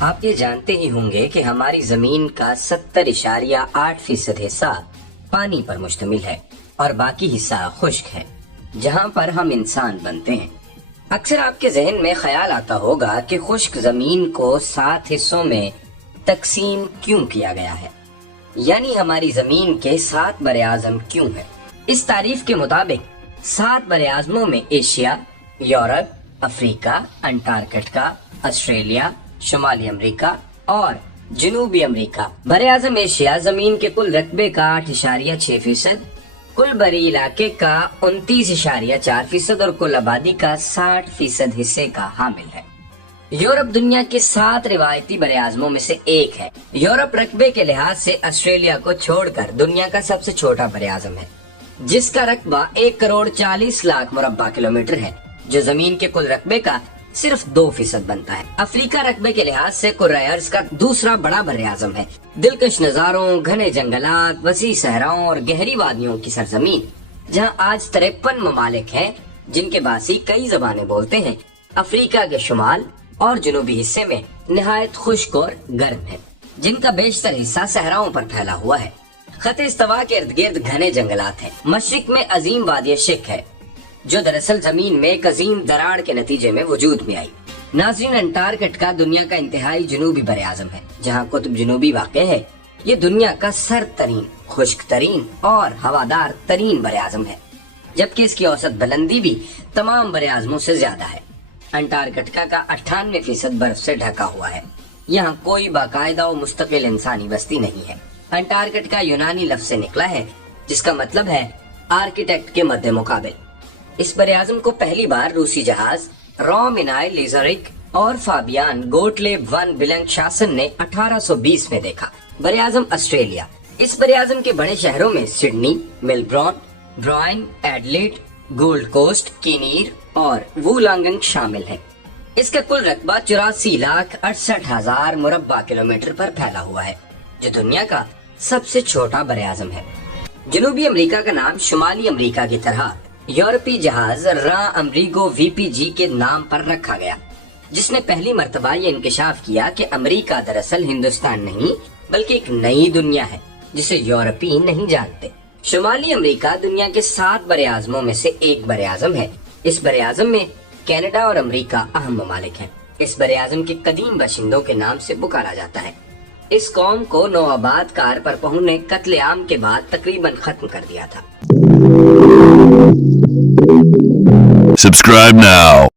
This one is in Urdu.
آپ یہ جانتے ہی ہوں گے کہ ہماری زمین کا 70.8% حصہ پانی پر مشتمل ہے اور باقی حصہ خشک ہے، جہاں پر ہم انسان بنتے ہیں۔ اکثر آپ کے ذہن میں خیال آتا ہوگا کہ خشک زمین کو 7 حصوں میں تقسیم کیوں کیا گیا ہے، یعنی ہماری زمین کے 7 براعظم کیوں ہیں۔ اس تعریف کے مطابق 7 براعظموں میں ایشیا، یورپ، افریقہ، انٹارکٹیکا، آسٹریلیا، شمالی امریکہ اور جنوبی امریکہ۔ براعظم ایشیا زمین کے کل رقبے کا 8.6%، کل بری علاقے کا 29.4% اور کل آبادی کا 60% حصے کا حامل ہے۔ یورپ دنیا کے 7 روایتی براعظموں میں سے ایک ہے۔ یورپ رقبے کے لحاظ سے آسٹریلیا کو چھوڑ کر دنیا کا سب سے چھوٹا براعظم ہے، جس کا رقبہ 1,40,00,000 مربع کلومیٹر ہے، جو زمین کے کل رقبے کا صرف 2% بنتا ہے۔ افریقہ رقبے کے لحاظ سے کرۂ ارض کا دوسرا بڑا براعظم ہے۔ دلکش نظاروں، گھنے جنگلات، وسیع صحراؤں اور گہری وادیوں کی سرزمین، جہاں آج 53 ممالک ہیں جن کے باسی کئی زبانیں بولتے ہیں، افریقہ کے شمال اور جنوبی حصے میں نہایت خشک اور گرم ہے، جن کا بیشتر حصہ صحراؤں پر پھیلا ہوا ہے۔ خط استوا کے ارد گرد گھنے جنگلات ہیں۔ مشرق میں عظیم وادی شک ہے، جو دراصل زمین میں ایک عظیم دراڑ کے نتیجے میں وجود میں آئی۔ ناظرین، انٹارکٹیکا دنیا کا انتہائی جنوبی براعظم ہے، جہاں قطب جنوبی واقع ہے۔ یہ دنیا کا سرد ترین، خشک ترین اور ہوادار ترین براعظم ہے، جبکہ اس کی اوسط بلندی بھی تمام براعظموں سے زیادہ ہے۔ انٹارکٹیکا کا 98% برف سے ڈھکا ہوا ہے۔ یہاں کوئی باقاعدہ و مستقل انسانی بستی نہیں ہے۔ انٹارکٹیکا یونانی لفظ سے نکلا ہے، جس کا مطلب ہے آرکیٹیکٹ کے مد مقابل۔ اس براعظم کو پہلی بار روسی جہاز رومینائی لیزرک اور فابیان گوٹلیب ون بلنگ شاسن نے 1820 میں دیکھا۔ براعظم آسٹریلیا۔ اس براعظم کے بڑے شہروں میں Sydney, Melbourne, Brisbane, Adelaide, Gold Coast, Canberra اور وولانگنگ شامل ہے۔ اس کا کل رقبہ 84,68,000 مربع کلومیٹر پر پھیلا ہوا ہے، جو دنیا کا سب سے چھوٹا براعظم ہے۔ جنوبی امریکہ کا نام شمالی امریکہ کی طرح یورپی جہاز را امریگو VPG کے نام پر رکھا گیا، جس نے پہلی مرتبہ یہ انکشاف کیا کہ امریکہ دراصل ہندوستان نہیں بلکہ ایک نئی دنیا ہے جسے یورپی نہیں جانتے۔ شمالی امریکہ دنیا کے 7 براعظموں میں سے ایک براعظم ہے۔ اس براعظم میں کینیڈا اور امریکہ اہم ممالک ہیں۔ اس براعظم کے قدیم باشندوں کے نام سے پکارا جاتا ہے۔ اس قوم کو نوآباد کار پر پہنچ نے قتل عام کے بعد تقریباً ختم کر دیا تھا۔ Subscribe now.